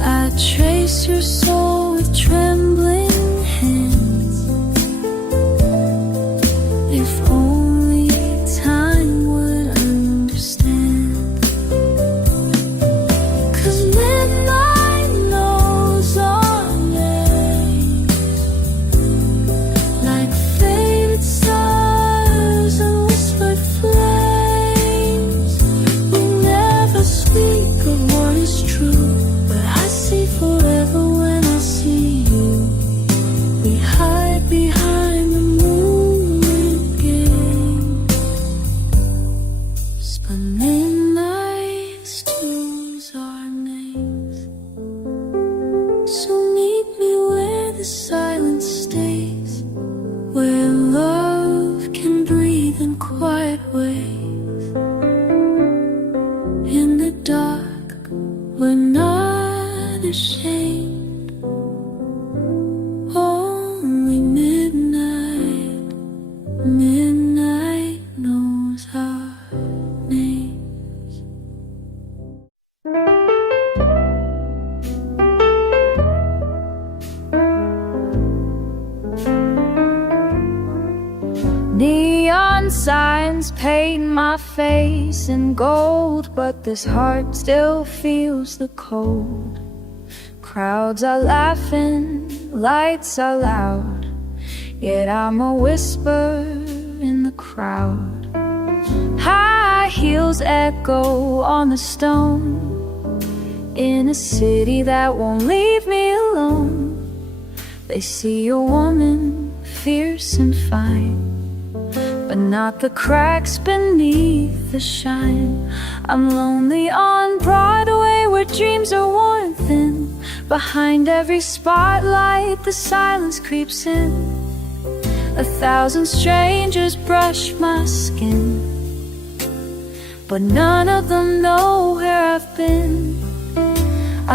I trace your soul with trembling hands. If only time would understand. 'Cause midnight knows our names, like faded stars and whispered flames. We never speak of what is true, but I see forever when I see you. We hide behind the moonlit games, but midnight steals our names. So meet me where the silence stays, where love can breathe in quiet ways. In the dark, we're not ashamed. Only midnight, midnight knows our names. Neon signs paint my face in gold, but this heart still feels the cold. Crowds are laughing, lights are loud, yet I'm a whisper in the crowd. High heels echo on the stone, in a city that won't leave me alone. They see a woman fierce and fine, but not the cracks beneath the shine. I'm lonely on Broadway where dreams are worn thin. Behind every spotlight the silence creeps in. 1,000 strangers brush my skin, but none of them know where I've been.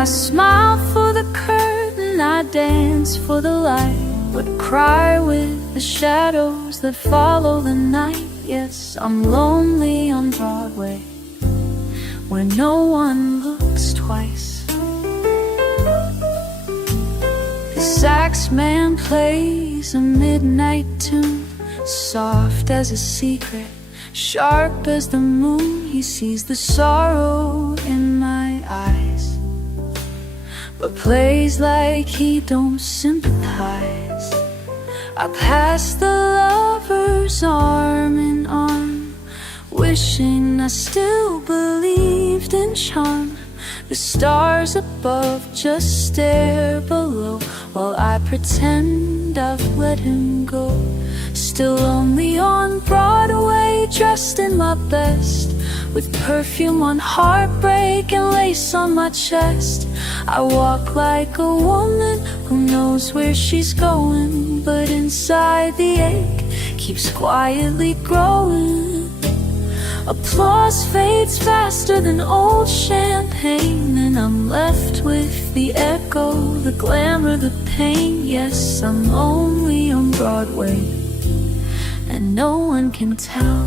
I smile for the curtain, I dance for the light, but cry with the shadows that follow the night. Yes, I'm lonely on Broadway, where no one looks twice. The sax man plays a midnight tune, soft as a secret, sharp as the moon. He sees the sorrow in my eyes, but plays like he don't sympathize. I pass the lovers arm in arm, wishing I still believed in charm. The stars above just stare below, while I pretend I've let him go. Still lonely on Broadway, dressed in my best, with perfume on heartbreak and lace on my chest. I walk like a woman who knows where she's going, but inside the ache keeps quietly growing. Applause fades faster than old champagne, and I'm left with the echo, the glamour, the pain. Yes, I'm only on Broadway, and no one can tell.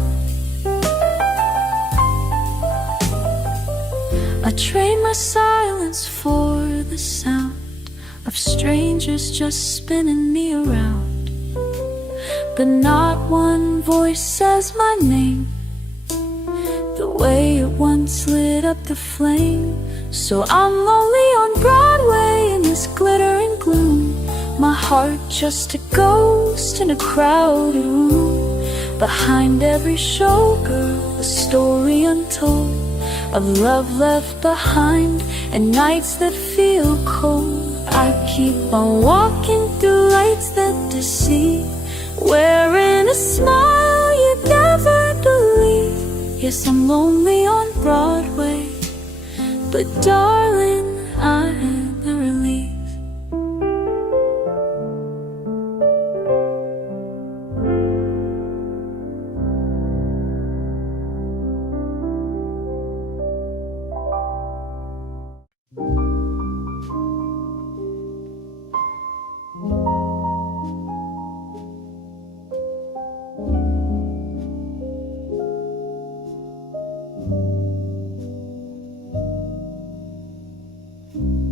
I trade my silence for the sound of strangers just spinning me around, but not one voice says my name the way it once lit up the flame. So I'm lonely on Broadway in this glittering gloom, my heart just a ghost in a crowded room. Behind every showgirl, a story untold of love left behind and nights that feel cold. I keep on walking through lights that deceive, wearing a smile you'd never believe. Yes, I'm lonely on Broadway, but darling, I'm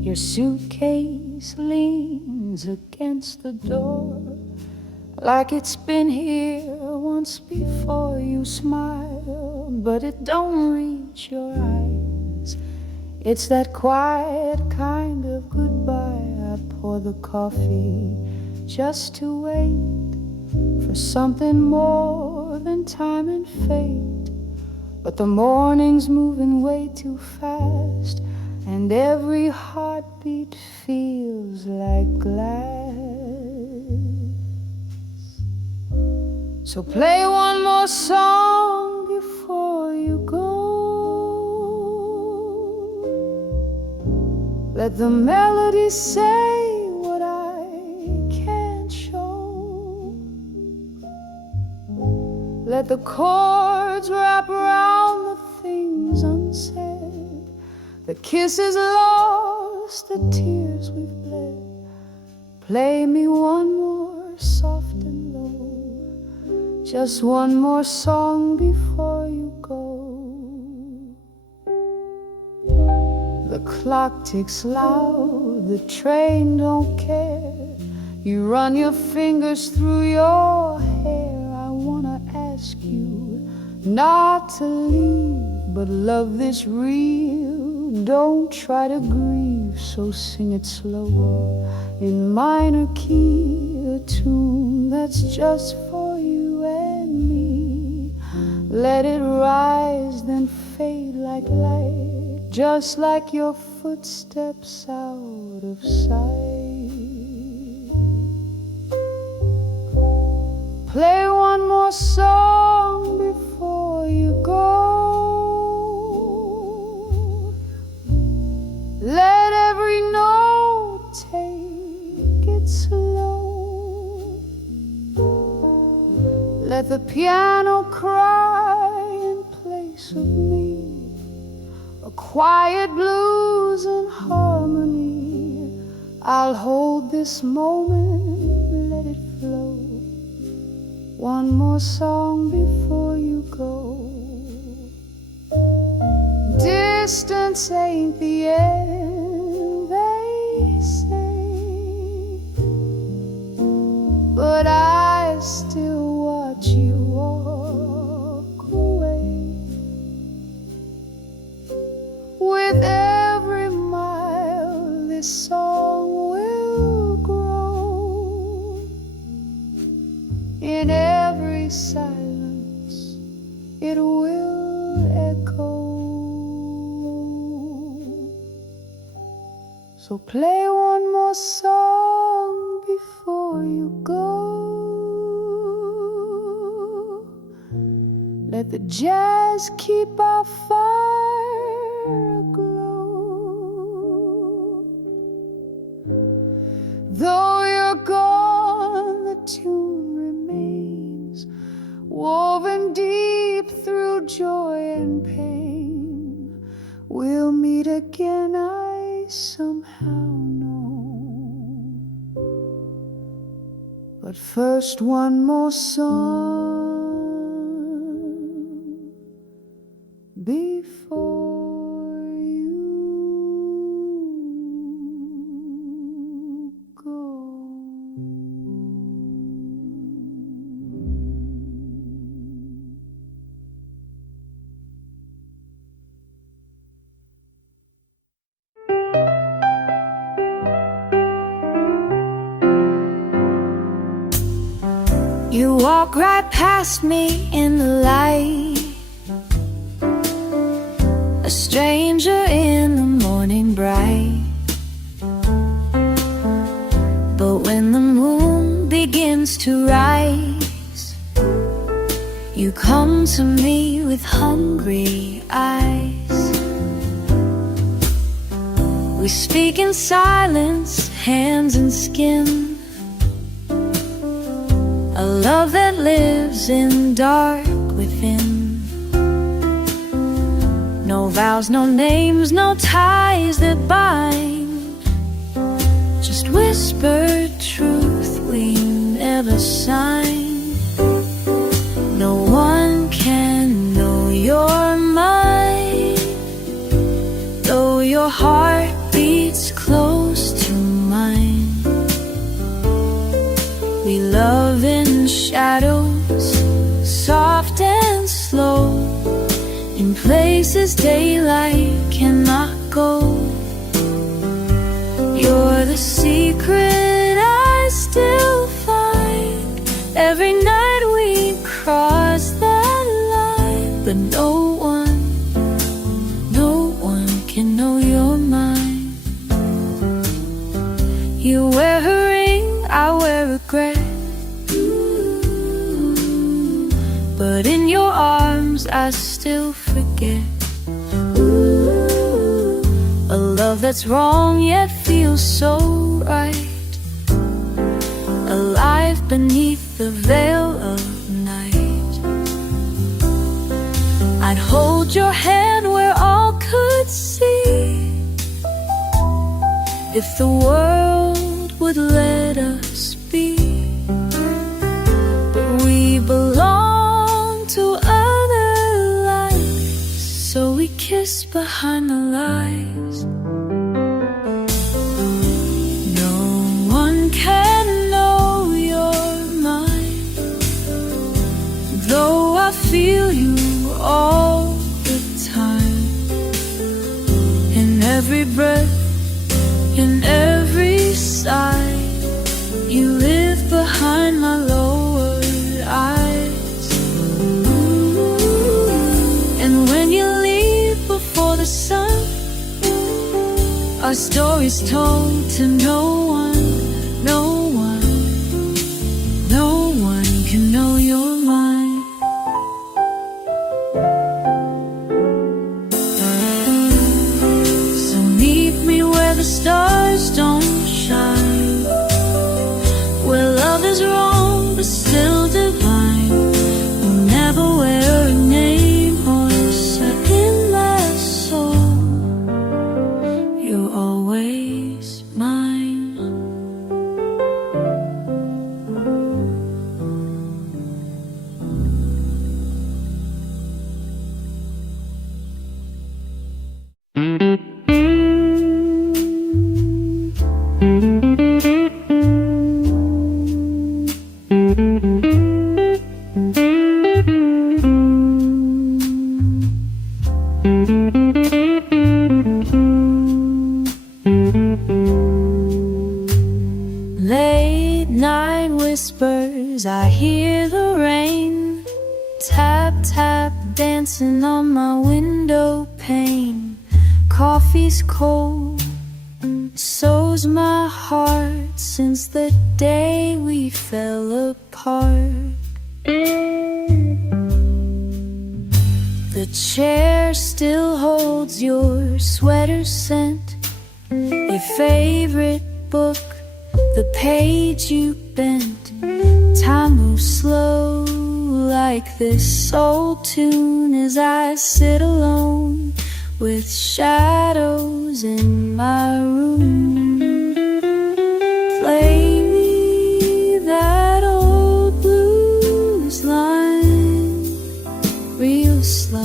Your suitcase leans against the door, like it's been here once before. You smile, but it don't reach your eyes. It's that quiet kind of goodbye. I pour the coffee just to wait for something more than time and fate. But the morning's moving way too fast, and every heartbeat feels like glass. So play one more song before you go. Let the melodies say what I can't show. Let the chords wrap around the things unsaid, the kisses lost, the tears we've bled. Play me one more soft and low, just one more song before you go. The clock ticks loud, the train don't care. You run your fingers through your hair. I wanna ask you not to leave, but love this real. Don't try to grieve, so sing it slow in minor key, a tune that's just for you and me. Let it rise, then fade like light, just like your footsteps out of sight. Play one more song before you go. Let every note take it slow. Let the piano cry in place of me, a quiet blues and harmony. I'll hold this moment, let it flow. One more song before you go. Distance ain't the end, they say, but I still watch you walk away. With every mile, this song will grow. In every silence, it will echo. So play one more song before you go. Let the jazz keep our fire aglow. Though you're gone, the tune remains, woven deep through joy and pain. We'll meet again, I somehow know. But first, one more song before you go. You walk right past me in the light, a stranger in the morning bright. But when the moon begins to rise, you come to me with hungry eyes. We speak in silence, hands and skin, a love that lives in dark within. No vows, no names, no ties that bind, just whispered truth we never signed. No one can know your mind, though your heart beats close. places daylight cannot go. You're the secret I still find. Every night we cross that line, but no one can know you're mine. You wear a ring, I wear regret, but in your arms I still forget. A love that's wrong yet feels so right, alive beneath the veil of night. I'd hold your hand where all could see, if the world would let us be. But we belong to other lives, so we kiss behind the lies. No one can know you're mine, though I feel you all the time. In every breath, in every sigh, you live behind my lowered eyes. And when you leave before the sun, our story's told to no one, no one, no one can know you're mine. So meet me where the stars don't shine, where love is wrong but still divine. We'll never wear a name or set in my soul. You're always mine. Late night whispers, I hear the rain, tap tap dancing on my window pane. Coffee's cold, so's my heart, since the day we fell apart. The chair still holds your sweater scent, a favorite book, the page you bent. Time moves slow like this old tune, as I sit alone with shadows in my room. Play me that old blues line real slow.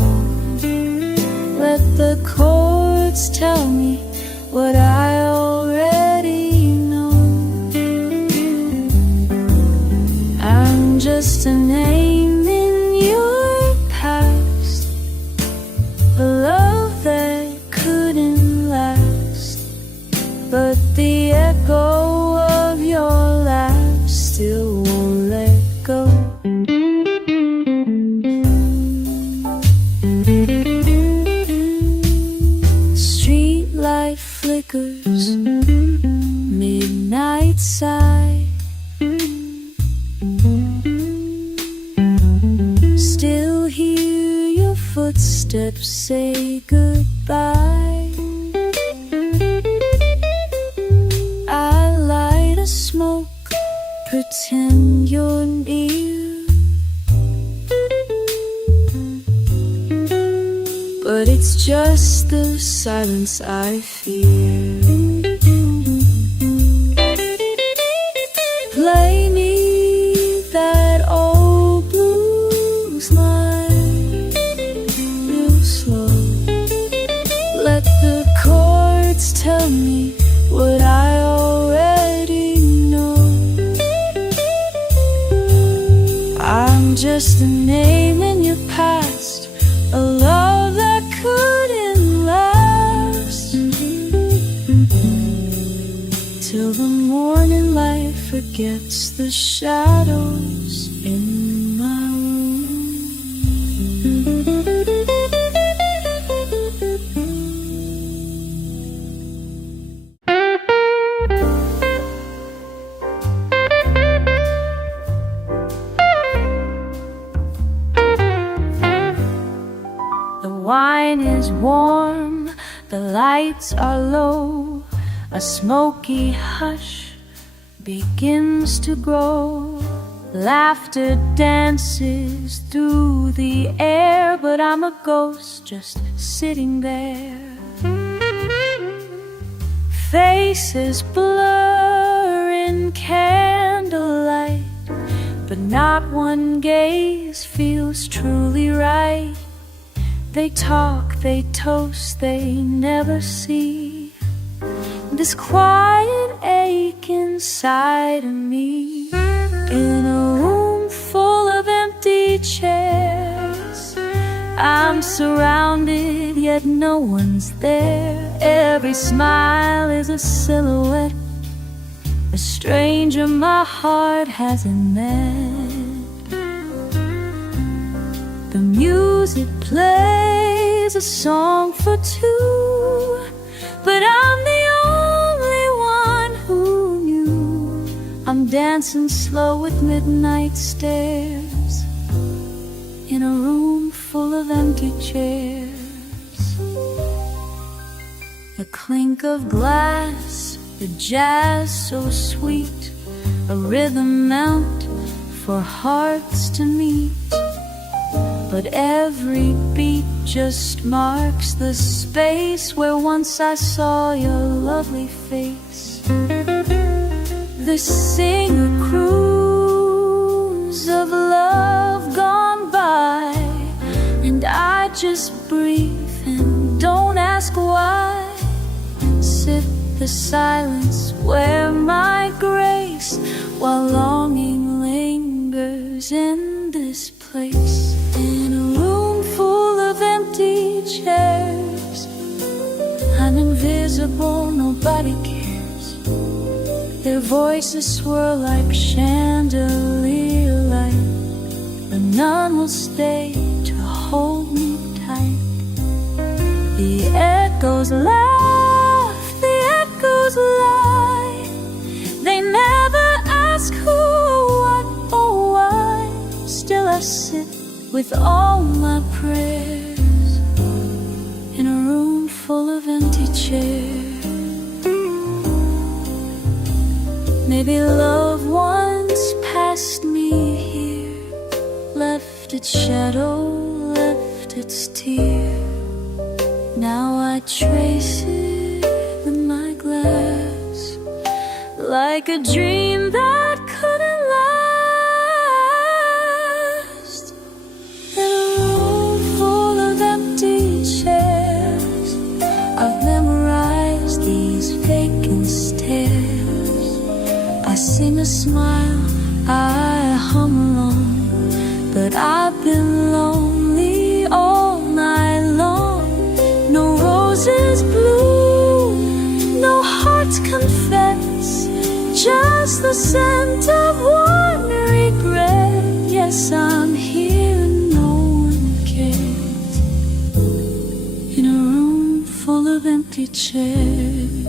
Let the chords tell me what I already know. I'm just a name in your past, a love that couldn't last, but the echo of your laugh still won't let go. Streetlight flickers, midnight sigh, still hear your footsteps say goodbye. I light a smoke, pretend you're near, but it's just the silence I fear. Play me that old blues line real slow. Let the chords tell me what I already know. I'm just a name in your past, a love that morning light forgets the shadows in my room. The wine is warm, the lights are low, a smoky hush begins to grow. Laughter dances through the air, but I'm a ghost just sitting there. Faces blur in candlelight, but not one gaze feels truly right. They talk, they toast, they never see this quiet ache inside of me. In a room full of empty chairs, I'm surrounded, yet no one's there. Every smile is a silhouette, a stranger my heart hasn't met. The music plays a song for two, but I'm the only one who knew. I'm dancing slow with midnight stares in a room full of empty chairs. A clink of glass, the jazz so sweet, a rhythm meant for hearts to meet. But every beat just marks the space where once I saw your lovely face. They sing a cruise of love gone by, and I just breathe and don't ask why. Sip the silence, wear my grace, while longing lingers in this place. In a room full of empty chairs, I'm invisible, nobody cares. Their voices swirl like chandelier light, but none will stay to hold me tight. The echoes laugh, the echoes lie. They never ask who, what, or why. Still I sit with all my prayers in a room full of empty chairs. Maybe love once passed me here, left its shadow, left its tear. Now I trace it with my glass, like a dream that couldn't last. In a room full of empty chairs, I've memorized these vacant stares. I seem to smile, I hum along, but I've been lonely all night long. No roses bloom, no hearts confess, just the scent of one regret. Yes, I'm here and no one cares, in a room full of empty chairs.